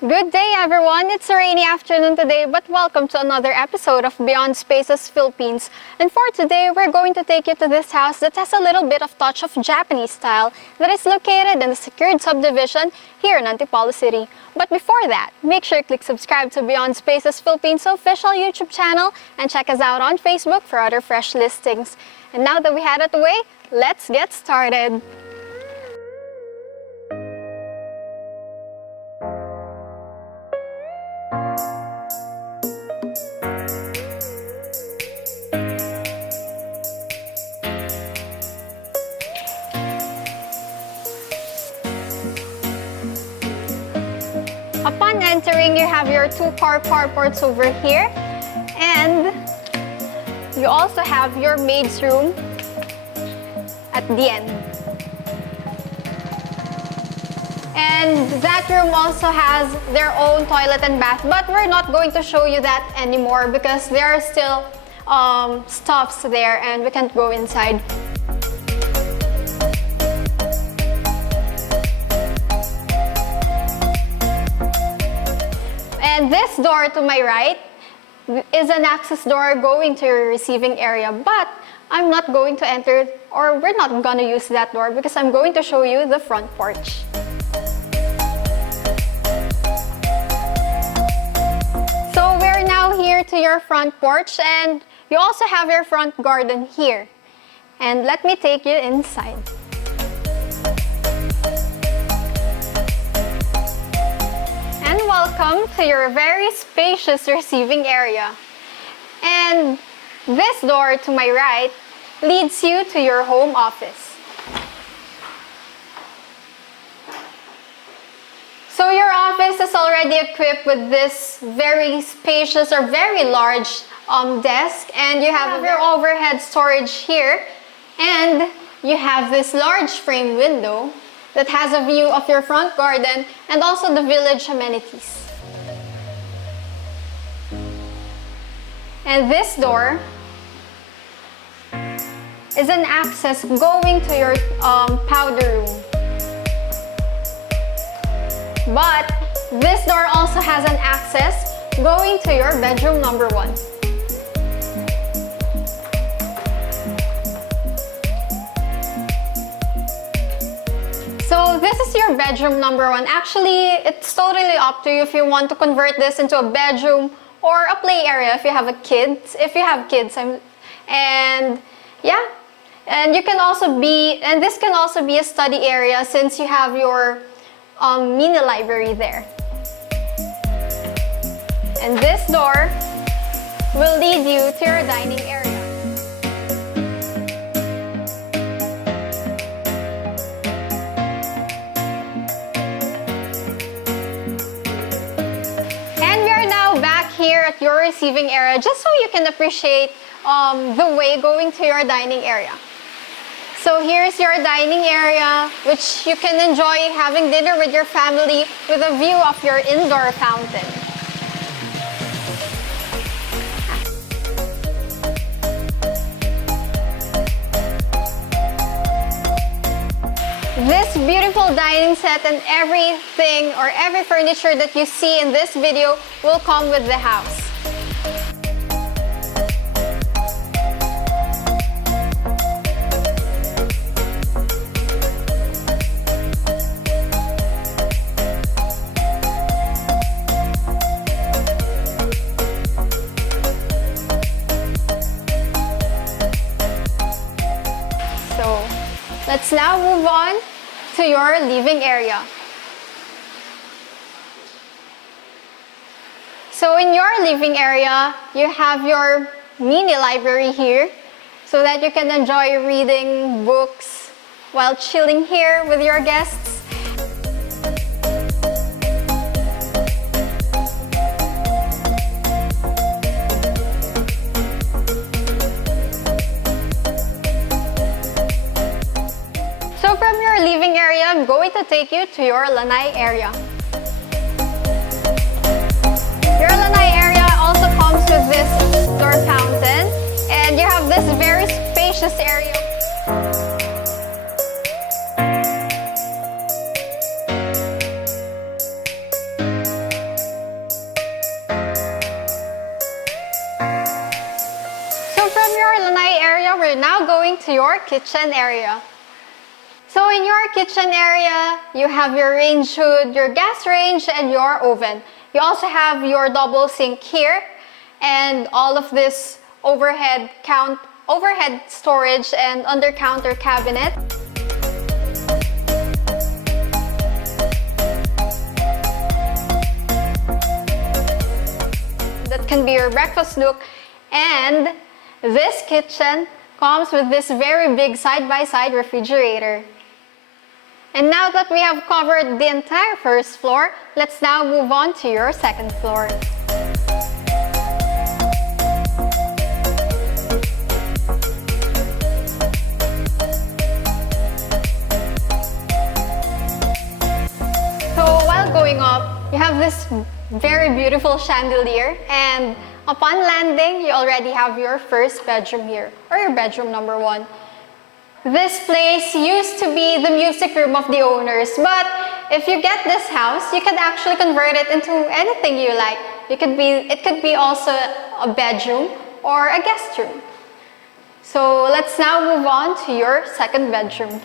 Good day, everyone! It's a rainy afternoon today, but welcome to another episode of Beyond Spacesph Philippines. And for today, we're going to take you to this house that has a little bit of touch of Japanese style that is located in the secured subdivision here in Antipolo City. But before that, make sure to click subscribe to Beyond Spacesph Philippines official YouTube channel and check us out on Facebook for other fresh listings. And now that we had it away, let's get started! Upon entering, you have your two-car carports over here, and you also have your maid's room at the end. And that room also has their own toilet and bath, but we're not going to show you that anymore because there are still stuffs there and we can't go inside. And this door to my right is an access door going to your receiving area, but I'm not going to enter, or we're not going to use that door because I'm going to show you the front porch. So we're now here to your front porch, and you also have your front garden here. And let me take you inside. Welcome to your very spacious receiving area. And this door to my right leads you to your home office. So your office is already equipped with this very spacious or very large desk, and you have your overhead storage here, and you have this large frame window that has a view of your front garden and also the village amenities. And this door is an access going to your powder room. But this door also has an access going to your bedroom number 1. So this is your bedroom number 1. Actually, it's totally up to you if you want to convert this into a bedroom or a play area if you have kids. And yeah, and you can also this can also be a study area since you have your mini library there. And this door will lead you to your dining area. Here at your receiving area, just so you can appreciate the way going to your dining area. So here's your dining area, which you can enjoy having dinner with your family with a view of your indoor fountain. This beautiful dining set and everything or every furniture that you see in this video will come with the house. So let's now move on to your living area. So in your living area, you have your mini library here so that you can enjoy reading books while chilling here with your guests. So from your living area, I'm going to take you to your Lanai area. Your Lanai area also comes with this door fountain, and you have this very spacious area. going to your kitchen area. So in your kitchen area, you have your range hood, your gas range, and your oven. You also have your double sink here, and all of this overhead storage and under counter cabinet. That can be your breakfast nook, and this kitchen comes with this very big side-by-side refrigerator. And now that we have covered the entire first floor, let's now move on to your second floor. So while going up, you have this very beautiful chandelier, and upon landing, you already have your first bedroom here, or your bedroom number 1. This place used to be the music room of the owners, but if you get this house, you can actually convert it into anything you like. It could be also a bedroom or a guest room. So let's now move on to your second bedroom.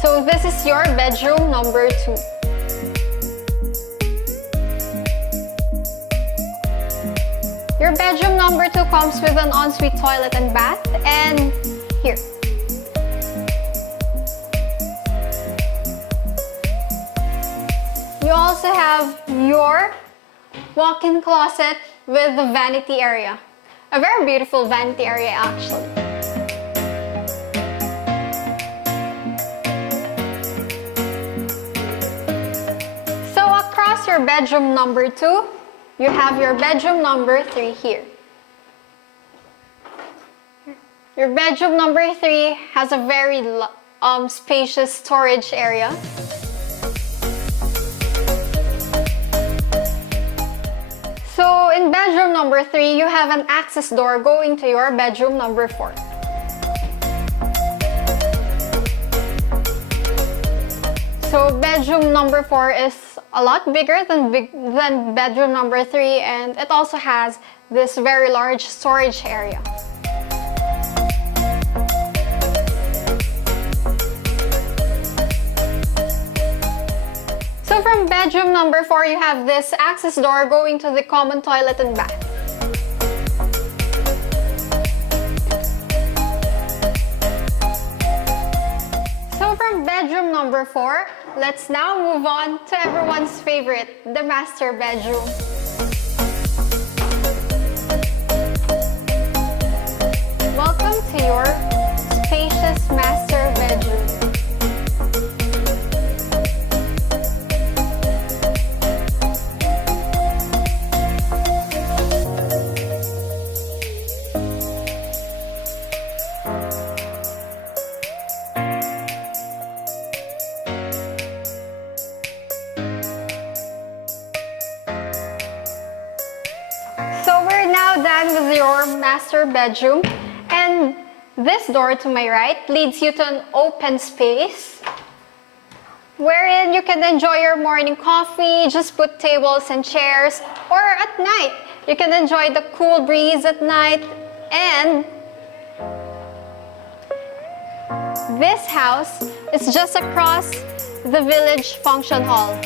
So this is your bedroom number 2. Your bedroom number 2 comes with an ensuite toilet and bath, and here. You also have your walk-in closet with the vanity area. A very beautiful vanity area actually. So across your bedroom number 2, you have your bedroom number 3 here. Your bedroom number 3 has a very spacious storage area. So in bedroom number 3, you have an access door going to your bedroom number 4. So bedroom number 4 is a lot bigger than bedroom number 3, and it also has this very large storage area. So from bedroom number 4, you have this access door going to the common toilet and bath. So from bedroom number 4, let's now move on to everyone's favorite, the master bedroom. Welcome to your spacious master bedroom. So we're now done with your master bedroom, and this door to my right leads you to an open space wherein you can enjoy your morning coffee, just put tables and chairs, or at night you can enjoy the cool breeze at night. And this house is just across the village function hall.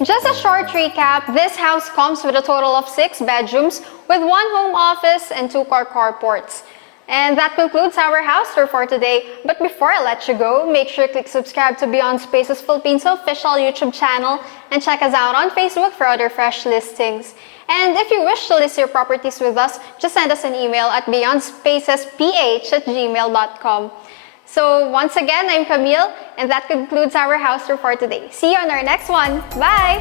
Just a short recap, this house comes with a total of 6 bedrooms with 1 home office and 2 car carports. And that concludes our house tour for today. But before I let you go, make sure to click subscribe to Beyond Spaces Philippines official YouTube channel and check us out on Facebook for other fresh listings. And if you wish to list your properties with us, just send us an email at beyondspacesph@gmail.com. So once again, I'm Camille, and that concludes our house tour for today. See you on our next one. Bye!